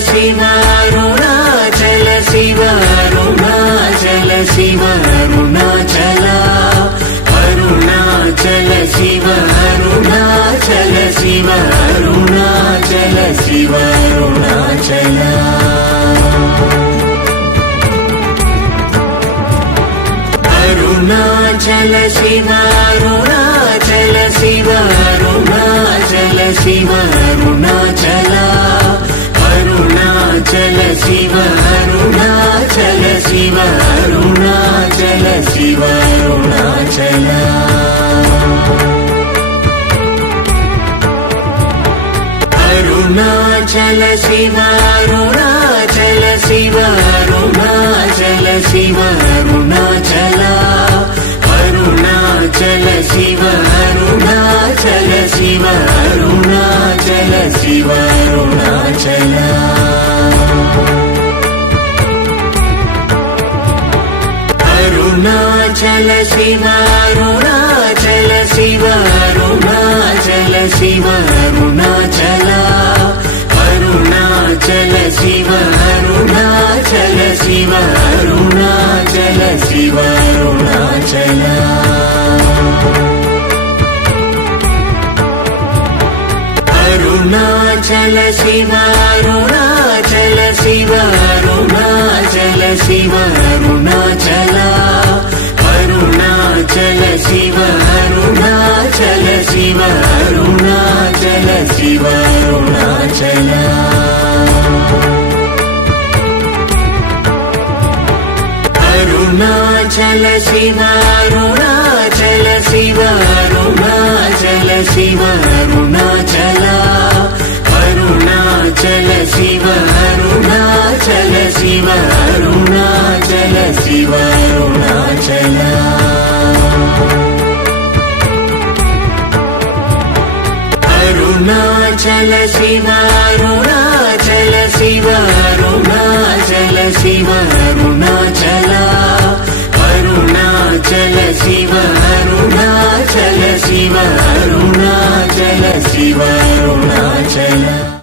Shiva Arunachal Shiva Arunachal Shiva Arunachal Arunachal Shiva Arunachal Shiva Arunachal Shiva Arunachal Arunachal Shiva Arunachal Shiva Arunachal Shiva Arunachal Arunachal Shiva Arunachal Shiva Arunachal Shiva Arunachal Arunachal Shiva Arunachal Shiva Arunachal Shiva Arunachal Arunachal Shiva Arunachal Shiva Arunachal Shiva Arunachal Arunachal Shiva Arunachal Shiva Arunachal Shiva Arunachal Arunachal Shiva Arunachal Shiva Arunachal Shiva Arunachal Arunachal Shiva Arunachal Shiva Arunachal Shiva Arunachal Arunachal Shiva Arunachal Shiva Arunachal Shiva Arunachal Arunachal Shiva Arunachal Shiva Arunachal Shiva Arunachal Arunachal Shiva Arunachal Shiva Arunachal Shiva Arunachal Arunachal Shiva Arunachal Shiva Arunachal Shiva